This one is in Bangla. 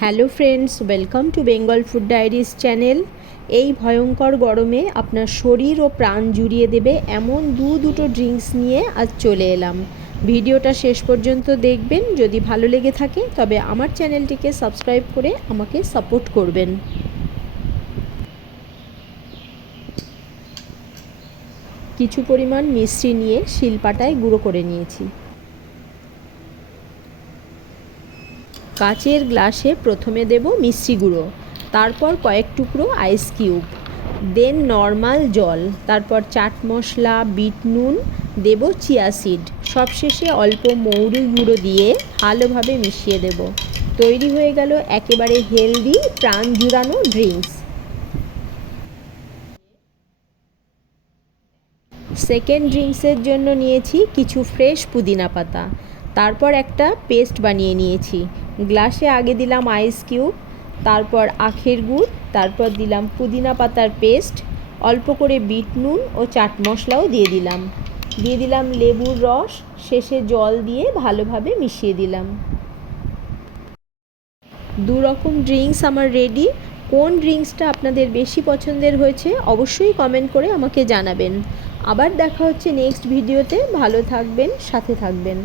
Hello friends, welcome to Bengal food diaries channel. এই ভয়ঙ্কর গরমে আপনার শরীর ও প্রাণ জুড়িয়ে দেবে এমন দুটো ড্রিঙ্কস নিয়ে আজ চলে এলাম। ভিডিওটা শেষ পর্যন্ত দেখবেন। যদি ভালো লেগে থাকে তবে আমার চ্যানেলটিকে সাবস্ক্রাইব করে আমাকে সাপোর্ট করবেন। কিছু পরিমাণ মিশ্রি নিয়ে শিলপাটায় গুঁড়ো করে নিয়েছি। কাচের গ্লাসে প্রথমে দেব মিষ্টি গুঁড়ো, তারপর কয়েক টুকরো আইস কিউব, দেন নর্মাল জল, তারপর চাট মশলা, বিট নুন, দেব চিয়া সিড, সবশেষে অল্প মৌরি গুঁড়ো দিয়ে ভালোভাবে মিশিয়ে দেব। তৈরি হয়ে গেল একেবারে হেলদি প্রাণ জুড়ানো ড্রিঙ্কস। সেকেন্ড ড্রিঙ্কসের জন্য নিয়েছি কিছু ফ্রেশ পুদিনা পাতা, তারপর একটা পেস্ট বানিয়ে নিয়েছি। গ্লাসে আগে দিলাম আইস কিউব, তারপর আখের গুড়, তারপর দিলাম পুদিনা পাতার পেস্ট, অল্প করে বিট নুন ও চাট মশলাও দিয়ে দিলাম লেবুর রস, শেষে জল দিয়ে ভালোভাবে মিশিয়ে দিলাম। দু রকম ড্রিঙ্কস আমার রেডি। কোন ড্রিঙ্কসটা আপনাদের বেশি পছন্দের হয়েছে অবশ্যই কমেন্ট করে আমাকে জানাবেন। আবার দেখা হচ্ছে নেক্সট ভিডিওতে। ভালো থাকবেন, সাথে থাকবেন।